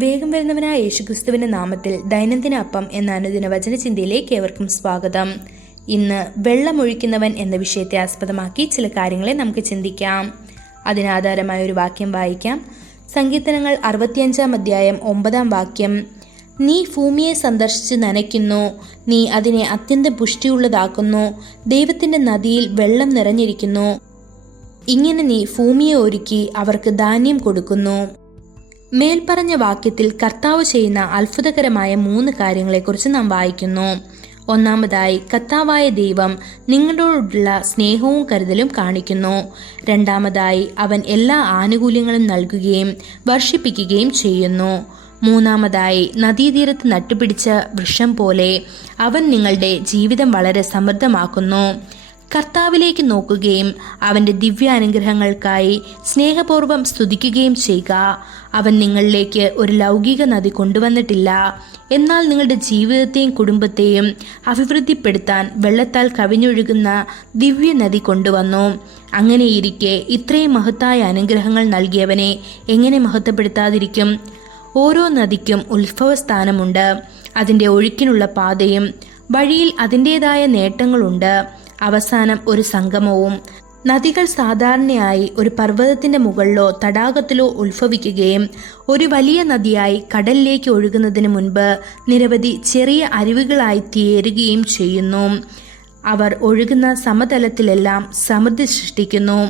വേഗം വരുന്നവനായ യേശുക്രിസ്തുവിന്റെ നാമത്തിൽ ദൈനംദിന അപ്പം എന്ന അനുദിന വചനചിന്തയിലേക്ക് ഏവർക്കും സ്വാഗതം. ഇന്ന് വെള്ളമൊഴിക്കുന്നവൻ എന്ന വിഷയത്തെ ആസ്പദമാക്കി ചില കാര്യങ്ങളെ നമുക്ക് ചിന്തിക്കാം. അതിനാധാരമായ ഒരു വാക്യം വായിക്കാം. സങ്കീർത്തനങ്ങൾ 65 അധ്യായം 9 വാക്യം. നീ ഭൂമിയെ സന്ദർശിച്ച് നനയ്ക്കുന്നു, നീ അതിനെ അത്യന്തം പുഷ്ടിയുള്ളതാക്കുന്നു, ദൈവത്തിന്റെ നദിയിൽ വെള്ളം നിറഞ്ഞിരിക്കുന്നു. ഇങ്ങനെ നീ ഭൂമിയെ ഒരുക്കി അവർക്ക് ധാന്യം കൊടുക്കുന്നു. മേൽപ്പറഞ്ഞ വാക്യത്തിൽ കർത്താവ് ചെയ്യുന്ന അത്ഭുതകരമായ 3 കാര്യങ്ങളെക്കുറിച്ച് നാം വായിക്കുന്നു. ഒന്നാമതായി, കർത്താവായ ദൈവം നിങ്ങളോടുള്ള സ്നേഹവും കരുതലും കാണിക്കുന്നു. രണ്ടാമതായി, അവൻ എല്ലാ ആനുകൂല്യങ്ങളും നൽകുകയും വർഷിപ്പിക്കുകയും ചെയ്യുന്നു. മൂന്നാമതായി, നദീതീരത്ത് നട്ടുപിടിച്ച വൃക്ഷം പോലെ അവൻ നിങ്ങളുടെ ജീവിതം വളരെ സമൃദ്ധമാക്കുന്നു. കർത്താവിലേക്ക് നോക്കുകയും അവന്റെ ദിവ്യാനുഗ്രഹങ്ങൾക്കായി സ്നേഹപൂർവ്വം സ്തുതിക്കുകയും ചെയ്യുക. അവൻ നിങ്ങളിലേക്ക് ഒരു ലൗകിക നദി കൊണ്ടുവന്നിട്ടില്ല, എന്നാൽ നിങ്ങളുടെ ജീവിതത്തെയും കുടുംബത്തെയും അഭിവൃദ്ധിപ്പെടുത്താൻ വെള്ളത്താൽ കവിഞ്ഞൊഴുകുന്ന ദിവ്യ നദി കൊണ്ടുവന്നു. അങ്ങനെയിരിക്കെ ഇത്രയും മഹത്തായ അനുഗ്രഹങ്ങൾ നൽകിയവനെ എങ്ങനെ മഹത്വപ്പെടുത്താതിരിക്കും? ഓരോ നദിക്കും ഉത്ഭവസ്ഥാനമുണ്ട്, അതിൻ്റെ ഒഴുക്കിനുള്ള പാതയും വഴിയിൽ അതിൻ്റെതായ നേട്ടങ്ങളുണ്ട്. അവസാനം ഒരു സംഗമവും. നദികൾ സാധാരണയായി ഒരു പർവ്വതത്തിന്റെ മുകളിലോ തടാകത്തിലോ ഉത്ഭവിക്കുകയും ഒരു വലിയ നദിയായി കടലിലേക്ക് ഒഴുകുന്നതിന് മുൻപ് നിരവധി ചെറിയ അരുവികളായി തീരുകയും ചെയ്യുന്നു. അവർ ഒഴുകുന്ന സമതലത്തിലെല്ലാം സമൃദ്ധി സൃഷ്ടിക്കുന്നു.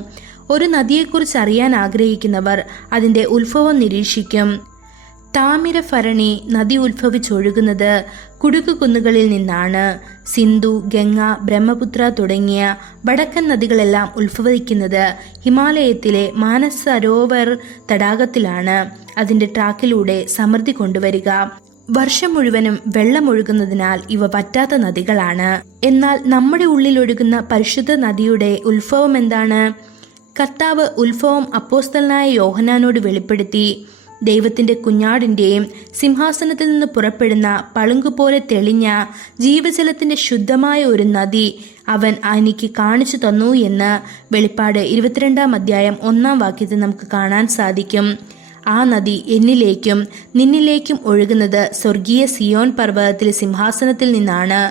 ഒരു നദിയെക്കുറിച്ച് അറിയാൻ ആഗ്രഹിക്കുന്നവർ അതിന്റെ ഉത്ഭവം നിരീക്ഷിക്കും. താമിരഭരണി നദി ഉത്ഭവിച്ചൊഴുകുന്നത് കുടുക്കു കുന്നുകളിൽ നിന്നാണ്. സിന്ധു, ഗംഗ, ബ്രഹ്മപുത്ര തുടങ്ങിയ വടക്കൻ നദികളെല്ലാം ഉത്ഭവിക്കുന്നത് ഹിമാലയത്തിലെ മാനസ് സരോവർ തടാകത്തിലാണ്. അതിന്റെ ട്രാക്കിലൂടെ സമൃദ്ധി കൊണ്ടുവരിക. വർഷം മുഴുവനും വെള്ളമൊഴുകുന്നതിനാൽ ഇവ വറ്റാത്ത നദികളാണ്. എന്നാൽ നമ്മുടെ ഉള്ളിൽ ഒഴുകുന്ന പരിശുദ്ധ നദിയുടെ ഉത്ഭവം എന്താണ്? കർത്താവ് ഉത്ഭവം അപ്പോസ്തലനായ യോഹന്നാനോട് വെളിപ്പെടുത്തി. ദൈവത്തിന്റെ കുഞ്ഞാടിന്റെയും സിംഹാസനത്തിൽ നിന്ന് പുറപ്പെടുന്ന പളുങ്കുപോലെ തെളിഞ്ഞ ജീവജലത്തിന്റെ ശുദ്ധമായ ഒരു നദി അവൻ എനിക്ക് കാണിച്ചു തന്നു എന്ന് വെളിപ്പാട് 22 അധ്യായം 1 വാക്യത്തിൽ നമുക്ക് കാണാൻ സാധിക്കും. ആ നദി എന്നിലേക്കും നിന്നിലേക്കും ഒഴുകുന്നത് സ്വർഗീയ സിയോൻ പർവ്വതത്തിലെ സിംഹാസനത്തിൽ നിന്നാണ്,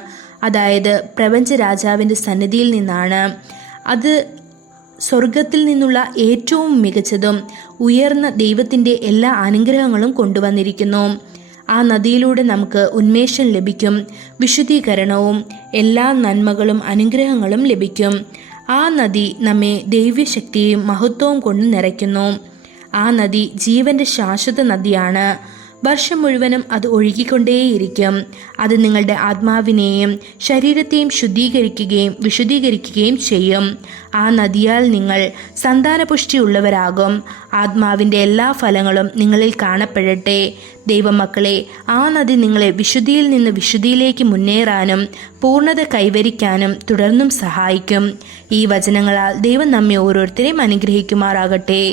അതായത് പ്രപഞ്ച രാജാവിന്റെ സന്നിധിയിൽ നിന്നാണ്. അത് സ്വർഗത്തിൽ നിന്നുള്ള ഏറ്റവും മികച്ചതും ഉയർന്ന ദൈവത്തിന്റെ എല്ലാ അനുഗ്രഹങ്ങളും കൊണ്ടുവന്നിരിക്കുന്നു. ആ നദിയിലൂടെ നമുക്ക് ഉന്മേഷം ലഭിക്കും, വിശുദ്ധീകരണവും എല്ലാ നന്മകളും അനുഗ്രഹങ്ങളും ലഭിക്കും. ആ നദി നമ്മെ ദൈവശക്തിയും മഹത്വവും കൊണ്ട് നിറയ്ക്കുന്നു. ആ നദി ജീവന്റെ ശാശ്വത നദിയാണ്. വർഷം മുഴുവനും അത് ഒഴുകിക്കൊണ്ടേയിരിക്കും. അത് നിങ്ങളുടെ ആത്മാവിനെയും ശരീരത്തെയും ശുദ്ധീകരിക്കുകയും വിശുദ്ധീകരിക്കുകയും ചെയ്യും. ആ നദിയാൽ നിങ്ങൾ സന്താനപുഷ്ടിയുള്ളവരാകും. ആത്മാവിൻ്റെ എല്ലാ ഫലങ്ങളും നിങ്ങളിൽ കാണപ്പെടട്ടെ. ദൈവമക്കളെ, ആ നദി നിങ്ങളെ വിശുദ്ധിയിൽ നിന്ന് വിശുദ്ധിയിലേക്ക് മുന്നേറാനും പൂർണ്ണത കൈവരിക്കാനും തുടർന്നും സഹായിക്കും. ഈ വചനങ്ങളാൽ ദൈവം നമ്മെ ഓരോരുത്തരെയും അനുഗ്രഹിക്കുമാറാകട്ടെ.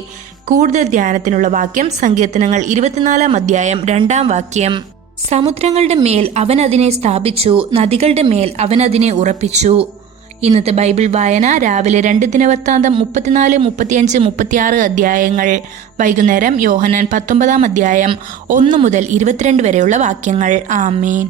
കൂടുതൽ ധ്യാനത്തിനുള്ള വാക്യം സങ്കീർത്തനങ്ങൾ 24 അധ്യായം 2 വാക്യം. സമുദ്രങ്ങളുടെ മേൽ അവൻ അതിനെ സ്ഥാപിച്ചു, നദികളുടെ മേൽ അവൻ അതിനെ ഉറപ്പിച്ചു. ഇന്നത്തെ ബൈബിൾ വായന രാവിലെ 2 ദിനവൃത്താന്തം 34, 35, 36 അധ്യായങ്ങൾ. വൈകുന്നേരം യോഹന്നാൻ 19 അധ്യായം 1 മുതൽ 22 വരെയുള്ള വാക്യങ്ങൾ. ആമേൻ.